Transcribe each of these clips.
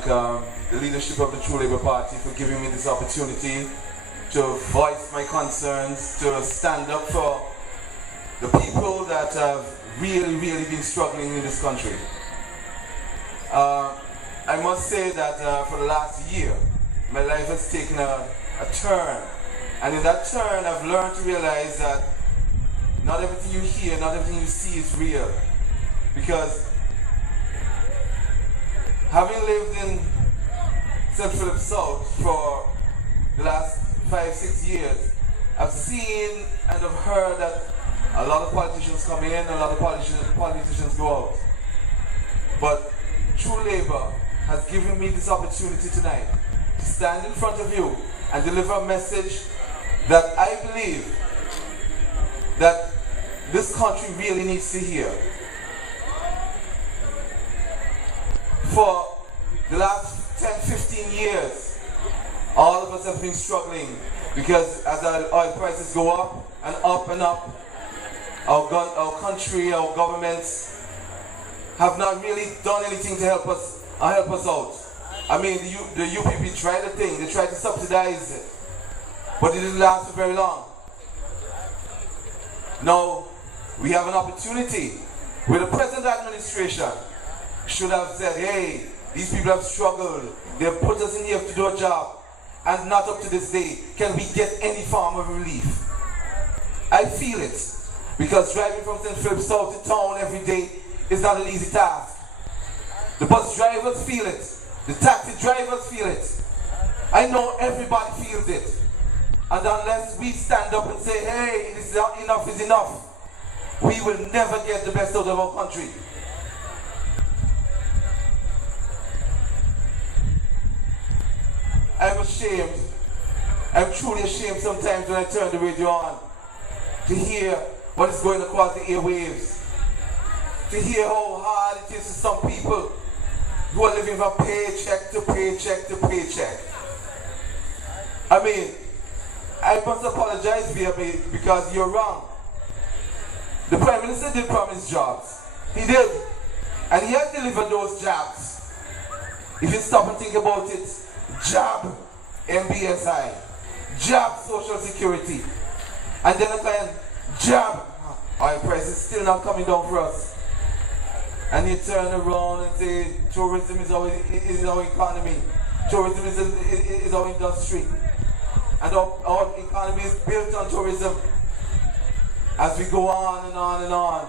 thank the leadership of the True Labour Party for giving me this opportunity to voice my concerns, to stand up for the people that have really been struggling in this country. I must say that for the last year, my life has taken a turn. And in that turn, I've learned to realize that not everything you hear, not everything you see is real. Because having lived in St. Philip South for the last 5-6 years, I've seen and I've heard that a lot of politicians come in, a lot of politicians go out. But True Labour has given me this opportunity tonight to stand in front of you and deliver a message that I believe that this country really needs to hear. For the last 10-15 years, all of us have been struggling because as our oil prices go up and up and up, our country, our governments have not really done anything to help us out. I mean, the UPP tried a thing, they tried to subsidize it, but it didn't last for very long. Now, we have an opportunity where the present administration should have said, hey, these people have struggled, they have put us in here to do a job, and not up to this day can we get any form of relief. I feel it, because driving from St. Philip South to town every day is not an easy task. The bus drivers feel it, the taxi drivers feel it. I know everybody feels it. And unless we stand up and say, hey, this is enough is enough, we will never get the best out of our country. I'm ashamed. I'm truly ashamed sometimes when I turn the radio on to hear what is going across the airwaves, to hear how hard it is for some people who are living from paycheck to paycheck to paycheck. I mean, I must apologize, Vere, because you're wrong. The Prime Minister did promise jobs. He did. And he has delivered those jobs. If you stop and think about it, job MBSI, job Social Security, and then again, job oil prices still not coming down for us. And you turn around and say tourism is our economy, tourism is our industry, and our economy is built on tourism. As we go on and on and on,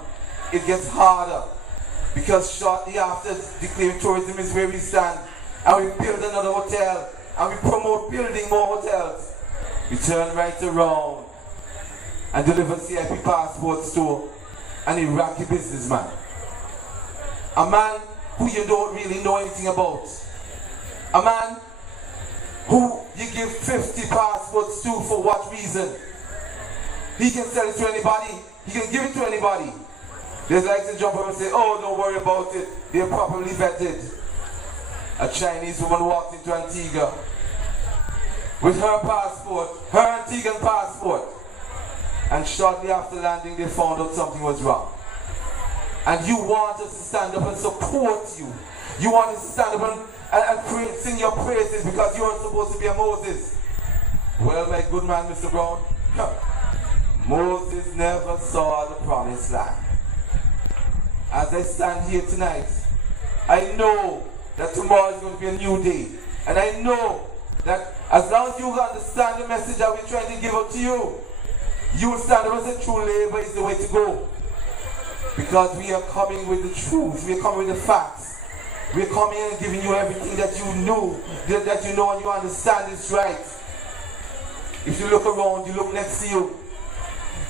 it gets harder, because shortly after declaring tourism is where we stand, and we build another hotel, and we promote building more hotels, we turn right around and deliver CIP passports to an Iraqi businessman. A man who you don't really know anything about. A man who you give 50 passports to for what reason? He can sell it to anybody, he can give it to anybody. There's like to jump up and say, oh, don't worry about it, they're properly vetted. A Chinese woman walked into Antigua with her passport, her Antiguan passport, and shortly after landing they found out something was wrong. And you want us to stand up and support you. You want us to stand up and sing your praises because you aren't supposed to be a Moses. Well, my good man, Mr. Brown, Moses never saw the promised land. As I stand here tonight, I know that tomorrow is going to be a new day. And I know that as long as you understand the message that we're trying to give out to you, you will stand up and say True Labour is the way to go. Because we are coming with the truth, we are coming with the facts. We are coming and giving you everything that you know and you understand is right. If you look around, you look next to you,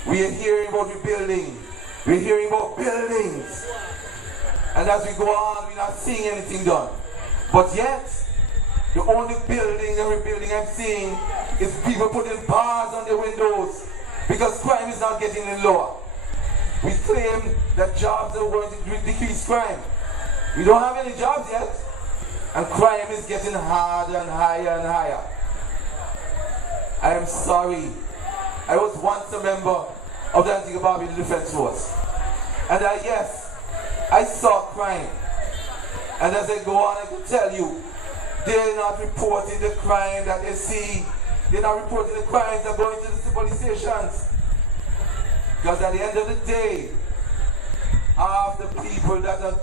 we are hearing about rebuilding. We're hearing about buildings. And as we go on, we're not seeing anything done. But yet, the only building and rebuilding I'm seeing is people putting bars on their windows because crime is not getting any lower. We claim that jobs are going to decrease crime. We don't have any jobs yet, and crime is getting harder and higher and higher. I am sorry. I was once a member of the Antigua-Barbuda Defense Force. And yes, I saw crime. And as I go on, I can tell you They're not reporting the crime that they see. They're not reporting the crimes that are going to the police stations. Because at the end of the day, half the people that are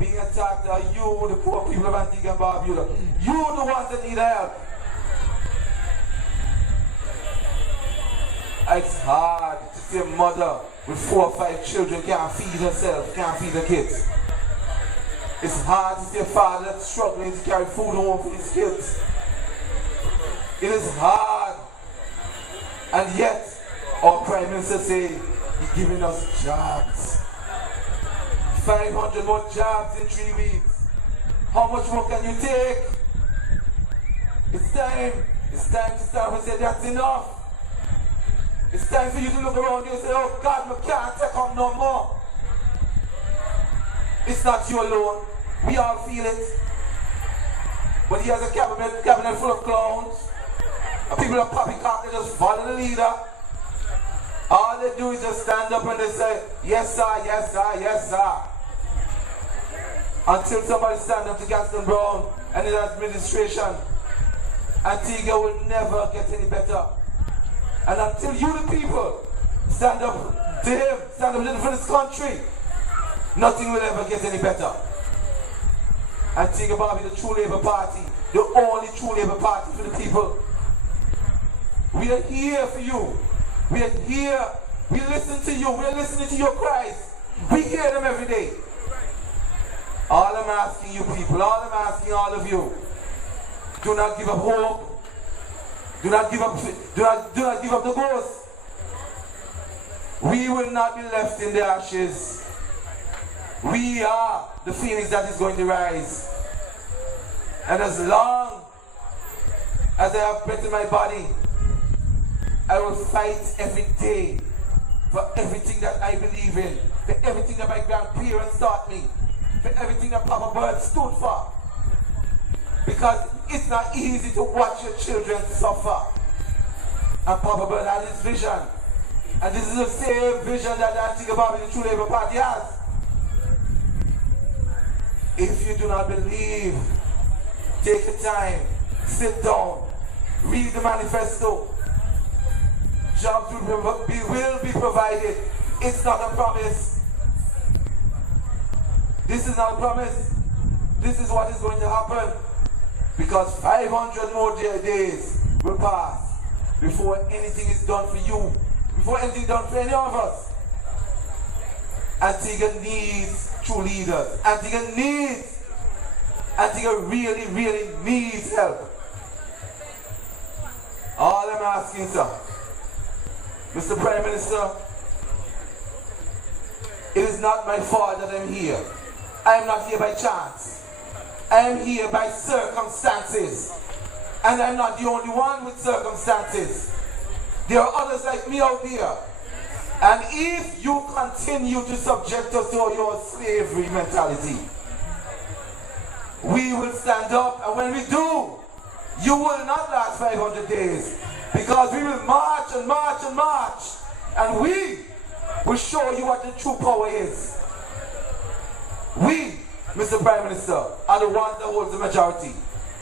being attacked are you, the poor people of Antigua and Barbuda. You the ones that need help. It's hard to see a mother with 4 or 5 children can't feed herself, can't feed her kids. It's hard to see a father that's struggling to carry food home for his kids. It is hard. And yet, our Prime Minister say he's giving us jobs. 500 more jobs in 3 weeks. How much more can you take? It's time. It's time to start and say that's enough. It's time for you to look around you and say, oh God, I can't take on no more. It's not you alone. We all feel it. But he has a cabinet full of clowns. And people are poppycock, they just follow the leader. All they do is just stand up and they say, yes sir, yes sir, yes sir. Until somebody stand up to Gaston Brown and his administration, Antigua will never get any better. And until you the people stand up to him, stand up for this country, nothing will ever get any better. Antigua Barbuda, the true Labour Party, the only true Labour Party for the people. We are here for you. We are here. We listen to you. We are listening to your cries. We hear them every day. All I'm asking you people, all I'm asking all of you, do not give up hope. Do not give up, do not give up the ghost. We will not be left in the ashes. We are the phoenix that is going to rise. And as long as I have breath in my body, I will fight every day for everything that I believe in, for everything that my grandparents taught me, for everything that Papa Bird stood for. Because it's not easy to watch your children suffer. And Papa Bird had his vision. And this is the same vision that the Antigua Barbuda, the True Labour Party has. If you do not believe, take the time, sit down, read the manifesto. Jobs will be provided. It's not a promise. This is not a promise. This is what is going to happen. Because 500 more days will pass before anything is done for you, before anything is done for any of us. Antigua needs true leaders. Antigua really, really needs help. All I'm asking, sir, Mr. Prime Minister, it is not my fault that I'm here. I am not here by chance. I am here by circumstances. And I'm not the only one with circumstances. There are others like me out there. And if you continue to subject us to your slavery mentality, we will stand up, and when we do, you will not last 500 days. Because we will march and march and march. And we will show you what the true power is. We, Mr. Prime Minister, are the ones that hold the majority.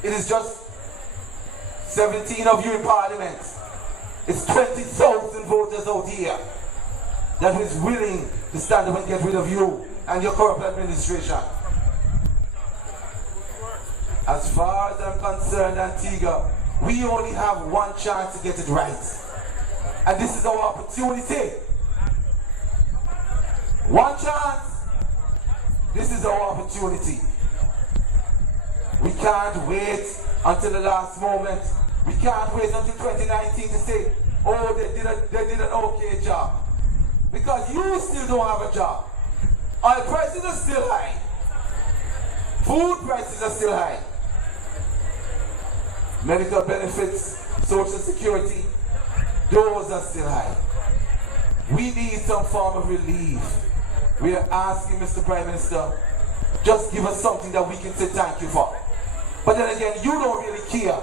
It is just 17 of you in Parliament. It's 20,000 voters out here that is willing to stand up and get rid of you and your corrupt administration. As far as I'm concerned, Antigua, we only have one chance to get it right. And this is our opportunity. One chance. This is our opportunity. We can't wait until the last moment. We can't wait until 2019 to say, oh, they did an okay job. Because you still don't have a job. Oil prices are still high. Food prices are still high. Medical benefits, Social Security, those are still high. We need some form of relief. We are asking Mr. Prime Minister, just give us something that we can say thank you for. But then again, you don't really care.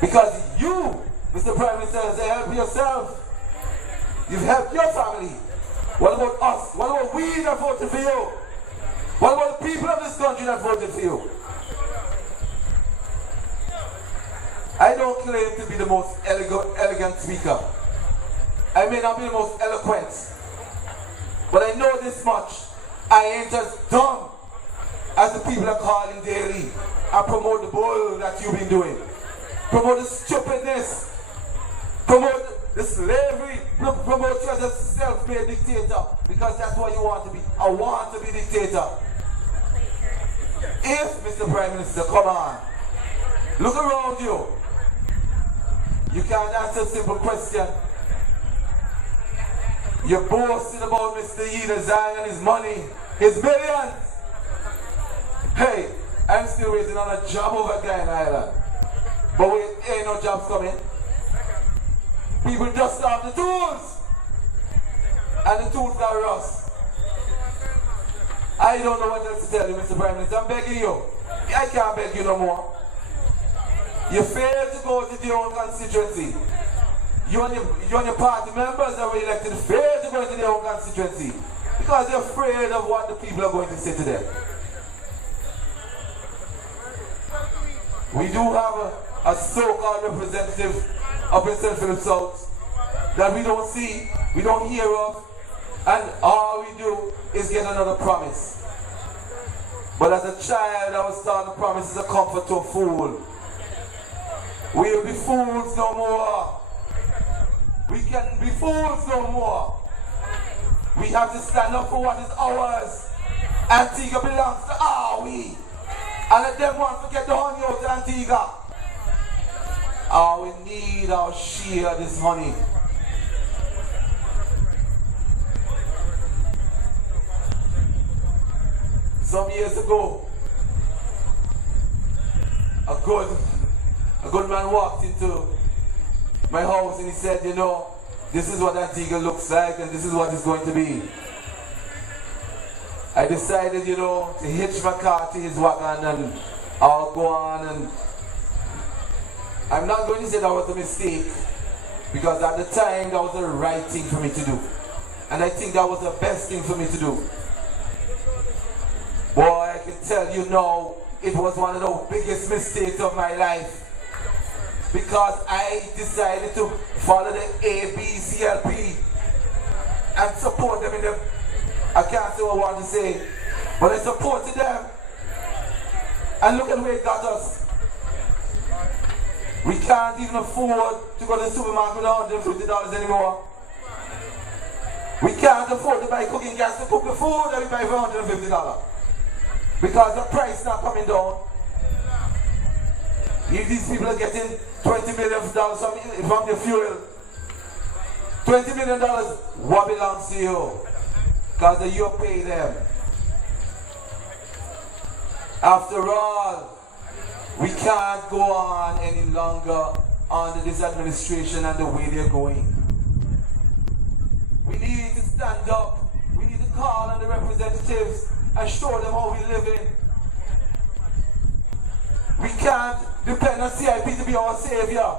Because you, Mr. Prime Minister, have helped yourself. You've helped your family. What about us? What about we that voted for you? What about the people of this country that voted for you? claim to be the most elegant speaker. I may not be the most eloquent, but I know this much. I ain't as dumb as the people are calling daily and promote the bull that you've been doing. Promote the stupidness. Promote the slavery. Promote you as a self-made dictator, because that's what you want to be. I want to be dictator. If, Mr. Prime Minister, come on, look around you. You can't answer a simple question. You're boasting about Mr. Yida Zang and his money, his millions. Hey, I'm still waiting on a job over there in Ireland. But wait, ain't no jobs coming. People dust off the tools. And the tools got rust. I don't know what else to tell you, Mr. Prime Minister. I'm begging you. I can't beg you no more. You failed to go to your own constituency. You and your party members that were elected failed to go into their own constituency because they're afraid of what the people are going to say to them. We do have a so-called representative up in St. Philip South that we don't see, we don't hear of, and all we do is get another promise. But as a child, I was taught the promise is a comfort to a fool. We'll be fools no more. We can't be fools no more. We have to stand up for what is ours. Antigua belongs to our we. And let them want to get the honey out of Antigua. We need our share of this honey. Some years ago, a good man walked into my house and he said, you know, this is what Antigua looks like and this is what it's going to be. I decided, you know, to hitch my car to his wagon and I'll go on, and I'm not going to say that was a mistake, because at the time that was the right thing for me to do. And I think that was the best thing for me to do. Boy, I can tell you now, it was one of the biggest mistakes of my life. Because I decided to follow the ABCLP and support them in the, I can't say what I want to say, but I supported them. And look at where it got us. We can't even afford to go to the supermarket with $150 anymore. We can't afford to buy cooking gas to cook the food that we buy for $150. Because the price is not coming down. If these people are getting $20 million from the fuel, $20 million, what belongs to you? Because you pay them. After all, we can't go on any longer under this administration and the way they're going. We need to stand up. We need to call on the representatives and show them how we live in. We can't depend on CIP to be our savior.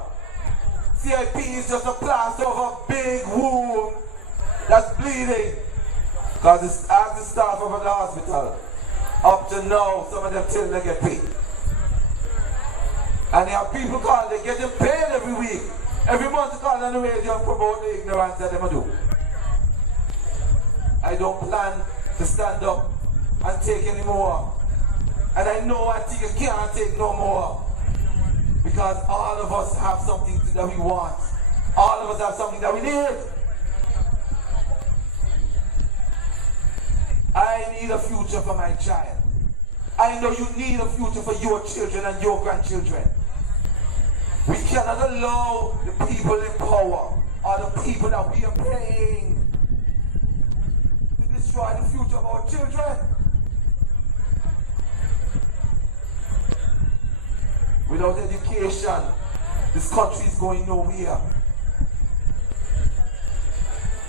CIP is just a plaster of a big wound that's bleeding. Because it's as the staff of the hospital, up to now, some of them till they get paid. And there are people calling, they get them paid every week. Every month to call on the radio and promote the ignorance that they do. I don't plan to stand up and take any more. And I know Antigua can't take no more. Because all of us have something that we want. All of us have something that we need. I need a future for my child. I know you need a future for your children and your grandchildren. We cannot allow the people in power or the people that we are paying to destroy the future of our children. Without education, this country is going nowhere.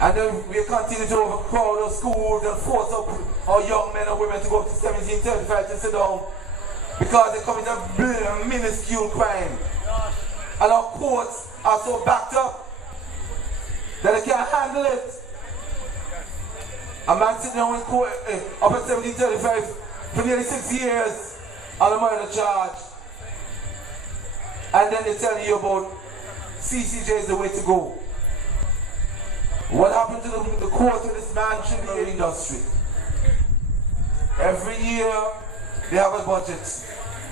And then we continue to overcrowd our schools and force up our young men and women to go to 1735 to sit down because they commit a minuscule crime. And our courts are so backed up that they can't handle it. A man sitting down in court up at 1735 for nearly 6 years on a murder charge. And then they're telling you about CCJ is the way to go. What happened to the quote of this man should be in the industry? Every year they have a budget,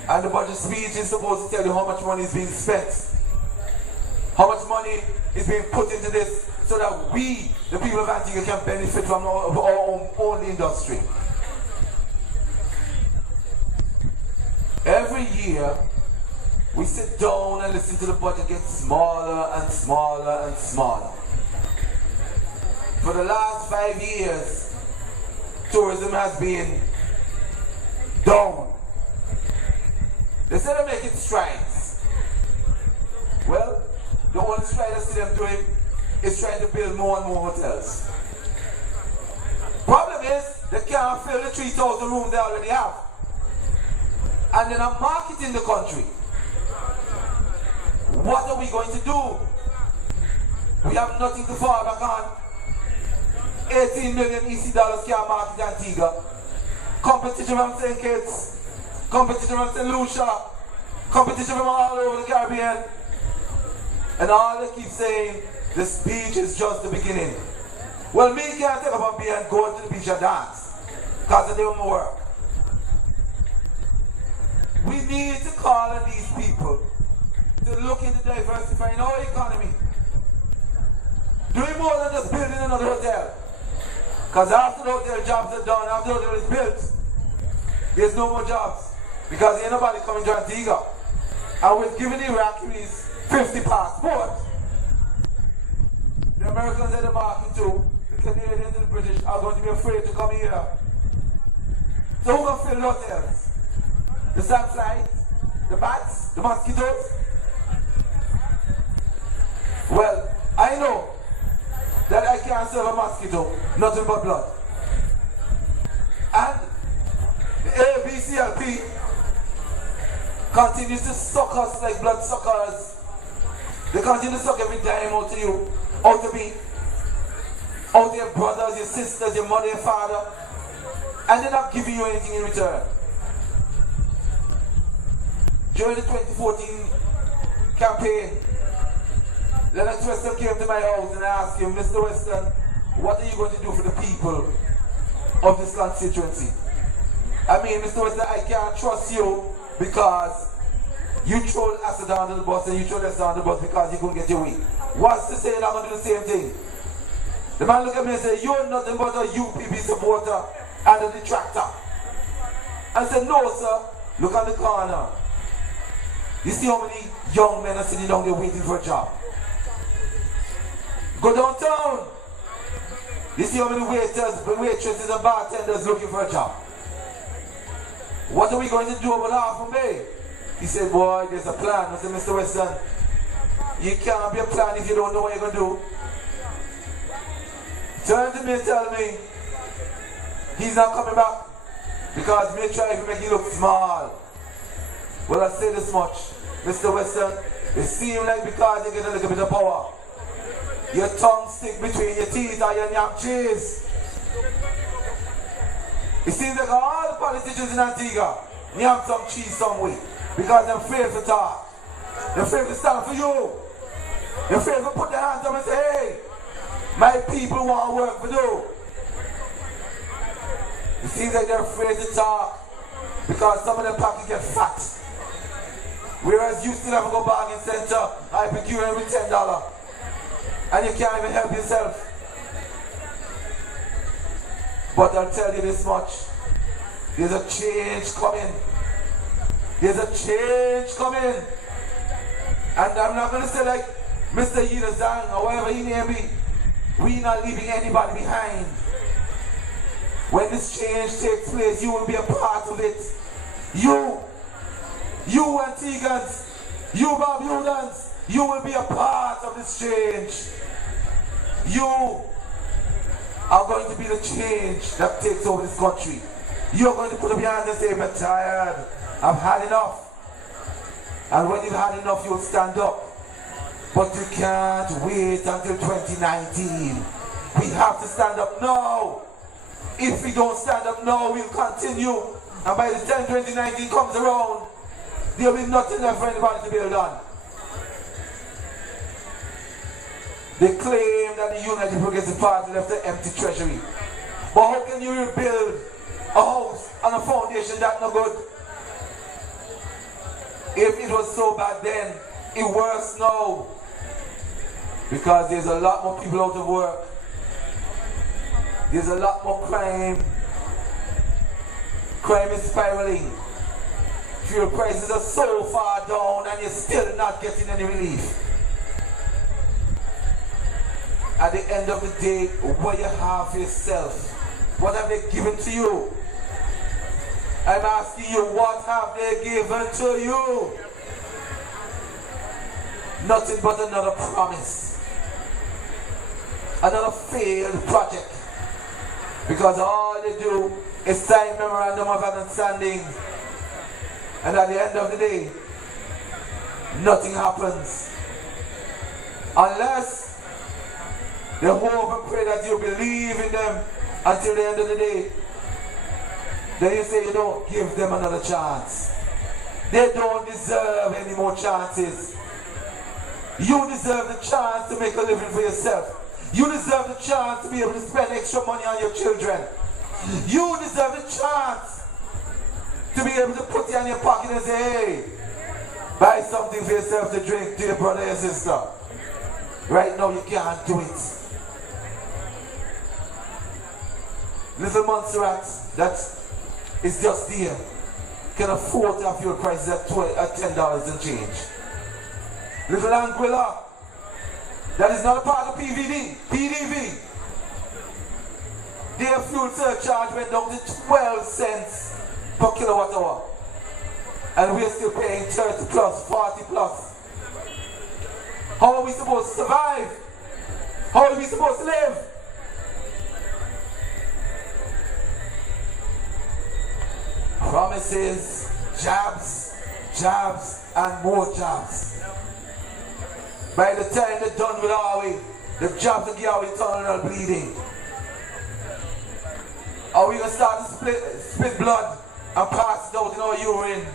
and the budget speech is supposed to tell you how much money is being spent, how much money is being put into this, so that we, the people of Antigua, can benefit from our own industry. Every year we sit down and listen to the budget get smaller and smaller and smaller. For the last 5 years, tourism has been down. They said they're making strides. Well, the only stride I see them doing is trying to build more and more hotels. Problem is, they can't fill the 3,000 rooms they already have. And they're not marketing the country. What are we going to do? We have nothing to fall back on. 18 million EC dollars can't market Antigua. Competition from St. Kitts, competition from St. Lucia, competition from all over the Caribbean. And all they keep saying, this beach is just the beginning. Well, me can't take up a beer and go to the beach and dance, because they don't work. We need to call on these people to look into diversifying our economy. Doing more than just building another hotel. Because after the hotel jobs are done, after the hotel is built, there's no more jobs. Because ain't nobody coming to Antigua. And we're giving the Iraqis 50 passports. The Americans at the market too, the Canadians and the British are going to be afraid to come here. So who's going to fill the hotels? The sandflies? The bats? The mosquitoes? Well, I know that I can't serve a mosquito, nothing but blood. And the ABCLP continues to suck us like blood suckers. They continue to suck every dime out of you, out of me, out of your brothers, your sisters, your mother, your father, and they're not giving you anything in return. During the 2014 campaign, Lennox Weston came to my house and I asked him, Mr. Weston, what are you going to do for the people of this constituency? I mean, Mr. Weston, I can't trust you because you throw acid under the bus and you throw Lester under the bus because you couldn't get your way. What's to say you're not going to do the same thing? The man looked at me and said, you're nothing but a UPB supporter and a detractor. I said, no, sir. Look at the corner. You see how many young men are sitting down there waiting for a job? Go downtown. You see how many waiters, waitresses and bartenders looking for a job? What are we going to do about half a May? He said, boy, there's a plan. I said, Mr. Weston, you can't be a plan if you don't know what you're going to do. Turn to me and tell me he's not coming back because me try to make you look small. Well, I say this much, Mr. Weston, it seems like because you get a little bit of power, your tongue stick between your teeth or your yam cheese. It seems like all the politicians in Antigua yam some cheese some way because they're afraid to talk. They're afraid to stand for you. They're afraid to put their hands up and say, hey, my people want to work for you. It seems like they're afraid to talk because some of them pockets get fat. Whereas you still have to go bargain center, I procure every $10. And you can't even help yourself. But I'll tell you this much. There's a change coming. There's a change coming. And I'm not going to say like Mr. Yida Zhang or whatever he may be. We're not leaving anybody behind. When this change takes place, you will be a part of it. You Antiguans, you Barbudans, you will be a part of this change. You are going to be the change that takes over this country. You're going to put up your hands and say, I'm tired, I've had enough. And when you've had enough, you'll stand up. But you can't wait until 2019. We have to stand up now. If we don't stand up now, we'll continue. And by the time 2019 comes around, there'll be nothing left for anybody to build on. They claim that the United Progressive Party left an empty treasury. But how can you rebuild a house on a foundation that's no good? If it was so bad then, it's worse now. Because there's a lot more people out of work. There's a lot more crime. Crime is spiraling. Fuel prices are so far down and you're still not getting any relief. At the end of the day, what you have for yourself, what have they given to you? I'm asking you, what have they given to you? Nothing but another promise. Another failed project. Because all they do is sign memorandum of understanding. And at the end of the day, nothing happens. Unless they hope and pray that you believe in them until the end of the day. Then you say you don't give them another chance. They don't deserve any more chances. You deserve the chance to make a living for yourself. You deserve the chance to be able to spend extra money on your children. You deserve the chance to be able to put it in your pocket and say, hey, buy something for yourself to drink to your brother or sister. Right now you can't do it. Little Montserrat, that is just there, can afford to have fuel prices at $10 and change. Little Anguilla, that is not a part of PDV. Their fuel surcharge went down to 12 cents per kilowatt hour. And we're still paying 30 plus, 40 plus. How are we supposed to survive? How are we supposed to live? Promises, jobs, and more jobs. By the time they're done with Harvey, the jobs will get Harvey tunnel bleeding. Are we going to start to spit blood and pass it out in our urine?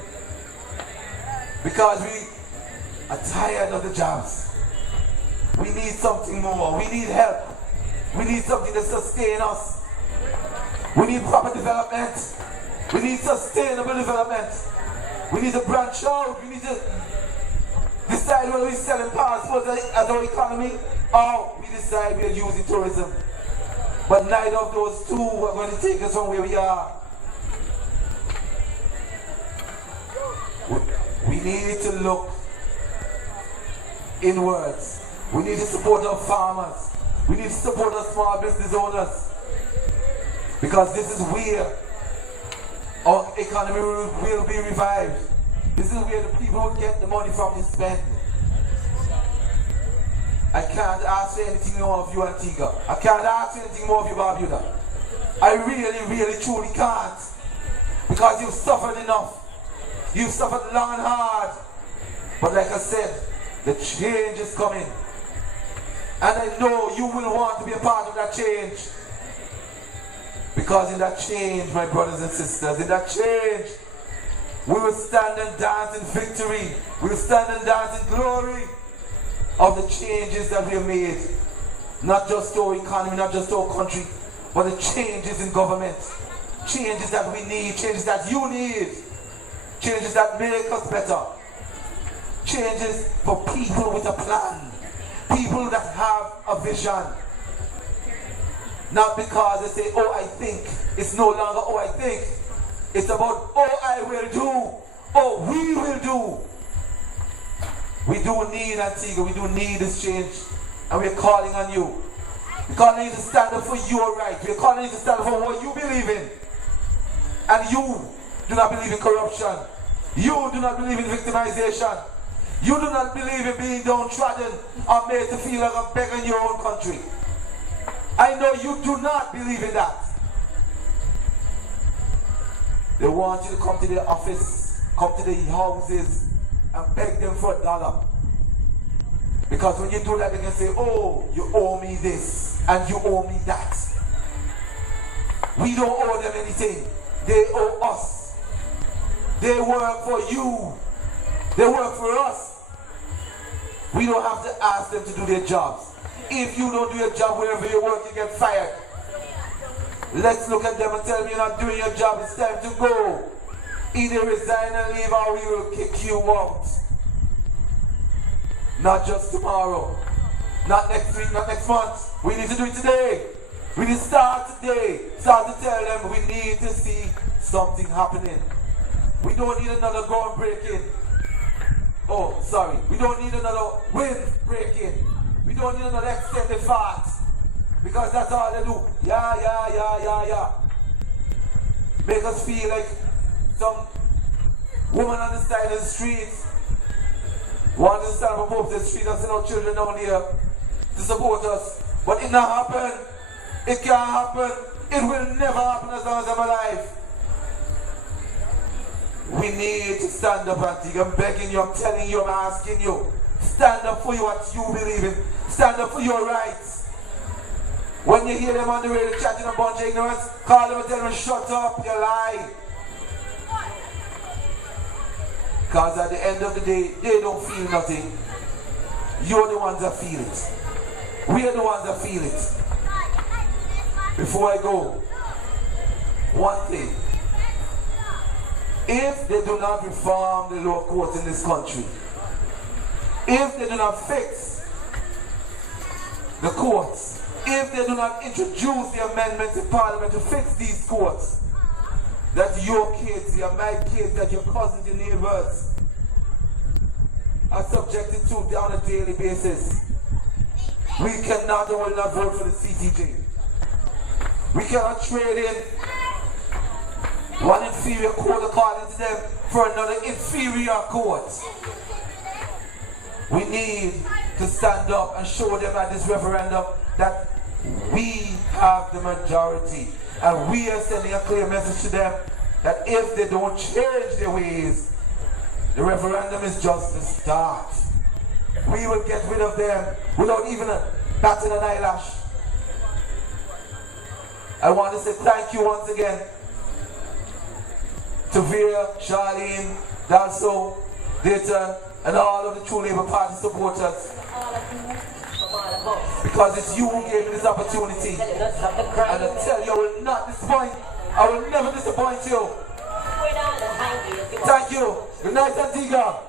Because we are tired of the jobs. We need something more. We need help. We need something to sustain us. We need proper development. We need sustainable development. We need to branch out. We need to decide whether we're selling passports as our economy or we decide we're using tourism. But neither of those two are going to take us from where we are. We need to look inwards. We need to support our farmers. We need to support our small business owners. Because this is where our economy will be revived. This is where the people will get the money from to spend. I can't ask for anything more of you, Antigua. I can't ask for anything more of you, Barbuda. I really, truly can't. Because you've suffered enough. You've suffered long and hard. But like I said, the change is coming. And I know you will want to be a part of that change. Because in that change, my brothers and sisters, in that change, we will stand and dance in victory. We will stand and dance in glory of the changes that we have made. Not just to our economy, not just to our country, but the changes in government. Changes that we need, changes that you need. Changes that make us better. Changes for people with a plan. People that have a vision. Not because they say, oh, I think. It's no longer, oh, I think. It's about, oh, I will do. Oh, we will do. We do need Antigua. We do need this change. And we're calling on you. We're calling you to stand up for your right. We're calling you to stand up for what you believe in. And you do not believe in corruption. You do not believe in victimization. You do not believe in being downtrodden or made to feel like a beggar in your own country. I know you do not believe in that. They want you to come to their office, come to the houses, and beg them for $1. Because when you do that, they can say, oh, you owe me this, and you owe me that. We don't owe them anything. They owe us. They work for you. They work for us. We don't have to ask them to do their jobs. if you don't do your job wherever you work, you get fired. Let's look at them and tell them you're not doing your job, it's time to go. Either resign and leave or we will kick you out. Not just tomorrow. Not next week, not next month. We need to do it today. We need to start today. Start to tell them we need to see something happening. We don't need another ground breaking. Oh, sorry. We don't need another wind breaking. We don't need another extended fart. Because that's all they do. Yeah. Make us feel like some woman on the side of the street want to stand up above the street and send our children down here to support us. But it not happen. It can't happen. It will never happen as long as I'm alive. We need to stand up, Auntie. I'm begging you, I'm telling you, I'm asking you. Stand up for what you believe in. Stand up for your rights. When you hear them on the radio chatting a bunch of ignorance, call them and tell them, shut up, you lie. Because at the end of the day, they don't feel nothing. You're the ones that feel it. We're the ones that feel it. Before I go, one thing. If they do not reform the lower courts in this country, if they do not fix the courts, if they do not introduce the amendments in Parliament to fix these courts, that your kids, my kids, that your cousins, your neighbors are subjected to on a daily basis, we cannot and will not vote for the CTJ. We cannot trade in one inferior court according to them for another inferior court. We need to stand up and show them at this referendum that we have the majority. And we are sending a clear message to them that if they don't change their ways, the referendum is just the start. We will get rid of them without even a bat in an eyelash. I want to say thank you once again to Vere, Charlene, Dalso, Dayton, and all of the True Labour Party supporters. Because it's you who gave me this opportunity. And I tell you, I will not disappoint. I will never disappoint you. Thank you. Good night, Antigua.